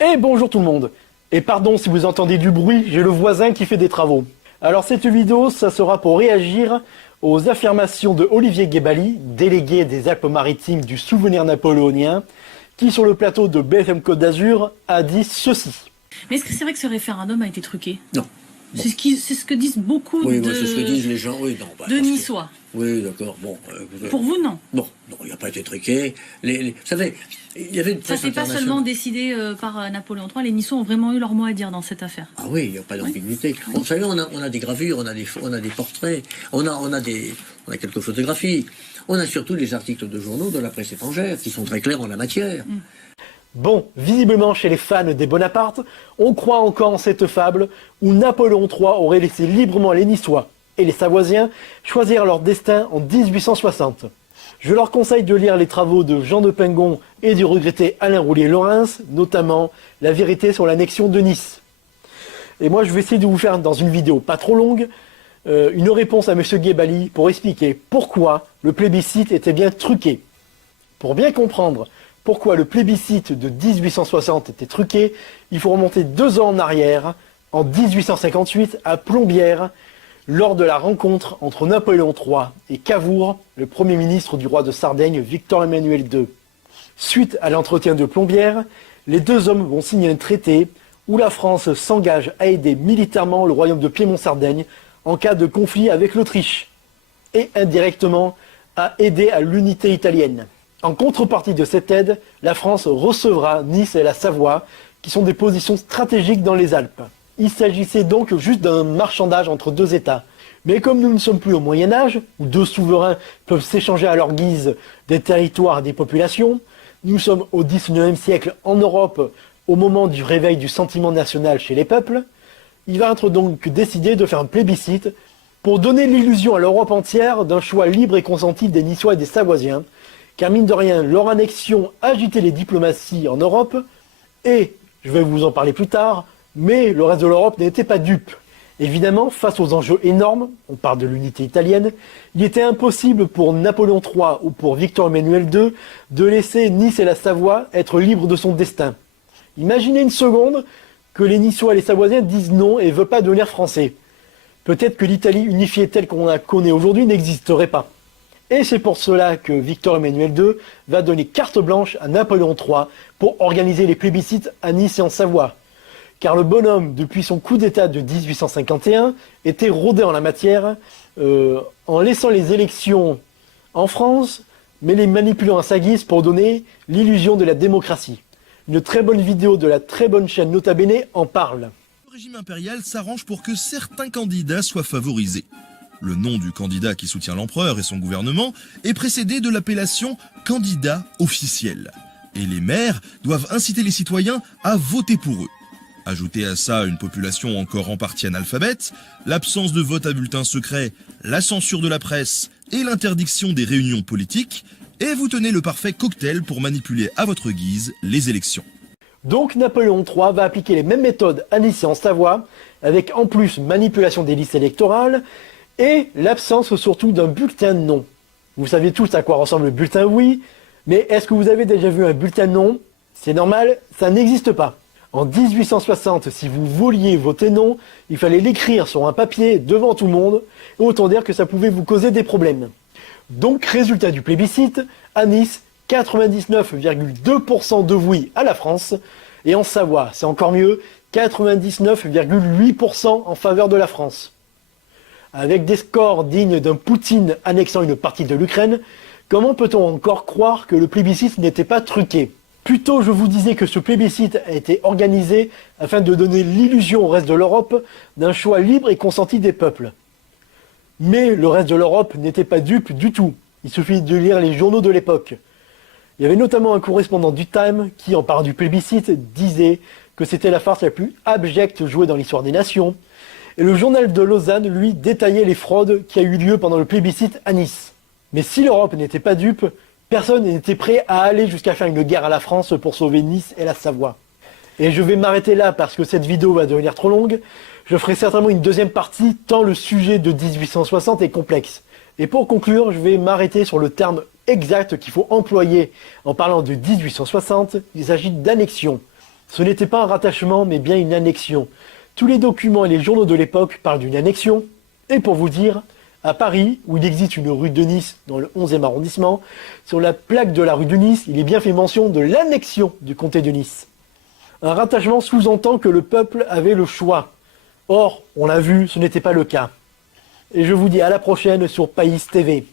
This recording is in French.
Et bonjour tout le monde. Et pardon si vous entendez du bruit, j'ai le voisin qui fait des travaux. Alors cette vidéo, ça sera pour réagir aux affirmations de Olivier Guébali, délégué des Alpes-Maritimes du souvenir napoléonien, qui sur le plateau de BFM Côte d'Azur a dit ceci. Mais est-ce que c'est vrai que ce référendum a été truqué? Non. Bon. C'est ce que disent beaucoup c'est ce que disent les gens, oui, non. De Niçois. Oui, d'accord, bon. Pour vous, non? Non, il n'a pas été truqué. Vous savez, il y avait une presse ça, c'est pas seulement décidé par Napoléon III, les Niçois ont vraiment eu leur mot à dire dans cette affaire. Ah oui, il n'y a pas d'ambiguïté. Oui. Vous savez, on a des gravures, on a des portraits, on a quelques photographies. On a surtout les articles de journaux de la presse étrangère qui sont très clairs en la matière. Bon, visiblement chez les fans des Bonaparte, on croit encore en cette fable où Napoléon III aurait laissé librement les Niçois et les Savoisiens choisir leur destin en 1860. Je leur conseille de lire les travaux de Jean de Pingon et du regretté Alain Roulier-Laurens, notamment La vérité sur l'annexion de Nice. Et moi je vais essayer de vous faire dans une vidéo pas trop longue, une réponse à M. Guébali pour expliquer pourquoi le plébiscite était bien truqué. Pour bien comprendre pourquoi le plébiscite de 1860 était truqué, il faut remonter 2 ans en arrière, en 1858, à Plombières, lors de la rencontre entre Napoléon III et Cavour, le Premier ministre du roi de Sardaigne, Victor-Emmanuel II. Suite à l'entretien de Plombières, les deux hommes vont signer un traité où la France s'engage à aider militairement le royaume de Piémont-Sardaigne en cas de conflit avec l'Autriche, et indirectement à aider à l'unité italienne. En contrepartie de cette aide, la France recevra Nice et la Savoie, qui sont des positions stratégiques dans les Alpes. Il s'agissait donc juste d'un marchandage entre deux États. Mais comme nous ne sommes plus au Moyen-Âge, où deux souverains peuvent s'échanger à leur guise des territoires et des populations, nous sommes au XIXe siècle en Europe, au moment du réveil du sentiment national chez les peuples. Il va être donc décidé de faire un plébiscite pour donner l'illusion à l'Europe entière d'un choix libre et consenti des Niçois et des Savoisiens, car mine de rien, leur annexion agitait les diplomaties en Europe, et, je vais vous en parler plus tard, mais le reste de l'Europe n'était pas dupe. Évidemment, face aux enjeux énormes, on parle de l'unité italienne, il était impossible pour Napoléon III ou pour Victor-Emmanuel II de laisser Nice et la Savoie être libres de son destin. Imaginez une seconde que les Niçois et les Savoisiens disent non et ne veulent pas devenir français. Peut-être que l'Italie unifiée telle qu'on la connaît aujourd'hui n'existerait pas. Et c'est pour cela que Victor-Emmanuel II va donner carte blanche à Napoléon III pour organiser les plébiscites à Nice et en Savoie. Car le bonhomme, depuis son coup d'État de 1851, était rodé en la matière, en laissant les élections en France, mais les manipulant à sa guise pour donner l'illusion de la démocratie. Une très bonne vidéo de la très bonne chaîne Nota Bene en parle. Le régime impérial s'arrange pour que certains candidats soient favorisés. Le nom du candidat qui soutient l'empereur et son gouvernement est précédé de l'appellation candidat officiel. Et les maires doivent inciter les citoyens à voter pour eux. Ajoutez à ça une population encore en partie analphabète, l'absence de vote à bulletin secret, la censure de la presse et l'interdiction des réunions politiques, et vous tenez le parfait cocktail pour manipuler à votre guise les élections. Donc Napoléon III va appliquer les mêmes méthodes à Nice et en Savoie, avec en plus manipulation des listes électorales, et l'absence surtout d'un bulletin non. Vous savez tous à quoi ressemble le bulletin oui, mais est-ce que vous avez déjà vu un bulletin non? C'est normal, ça n'existe pas. En 1860, si vous vouliez voter non, il fallait l'écrire sur un papier devant tout le monde, et autant dire que ça pouvait vous causer des problèmes. Donc, résultat du plébiscite, à Nice, 99,2% de oui à la France, et en Savoie, c'est encore mieux, 99,8% en faveur de la France. Avec des scores dignes d'un Poutine annexant une partie de l'Ukraine, comment peut-on encore croire que le plébiscite n'était pas truqué? Plutôt, je vous disais que ce plébiscite a été organisé afin de donner l'illusion au reste de l'Europe d'un choix libre et consenti des peuples. Mais le reste de l'Europe n'était pas dupe du tout. Il suffit de lire les journaux de l'époque. Il y avait notamment un correspondant du Time qui, en parlant du plébiscite, disait que c'était la farce la plus abjecte jouée dans l'histoire des nations. Et le journal de Lausanne, lui, détaillait les fraudes qui a eu lieu pendant le plébiscite à Nice. Mais si l'Europe n'était pas dupe, personne n'était prêt à aller jusqu'à faire une guerre à la France pour sauver Nice et la Savoie. Et je vais m'arrêter là parce que cette vidéo va devenir trop longue. Je ferai certainement une deuxième partie tant le sujet de 1860 est complexe. Et pour conclure, je vais m'arrêter sur le terme exact qu'il faut employer en parlant de 1860. Il s'agit d'annexion. Ce n'était pas un rattachement, mais bien une annexion. Tous les documents et les journaux de l'époque parlent d'une annexion. Et pour vous dire, à Paris, où il existe une rue de Nice dans le 11e arrondissement, sur la plaque de la rue de Nice, il est bien fait mention de l'annexion du comté de Nice. Un rattachement sous-entend que le peuple avait le choix. Or, on l'a vu, ce n'était pas le cas. Et je vous dis à la prochaine sur Païs TV.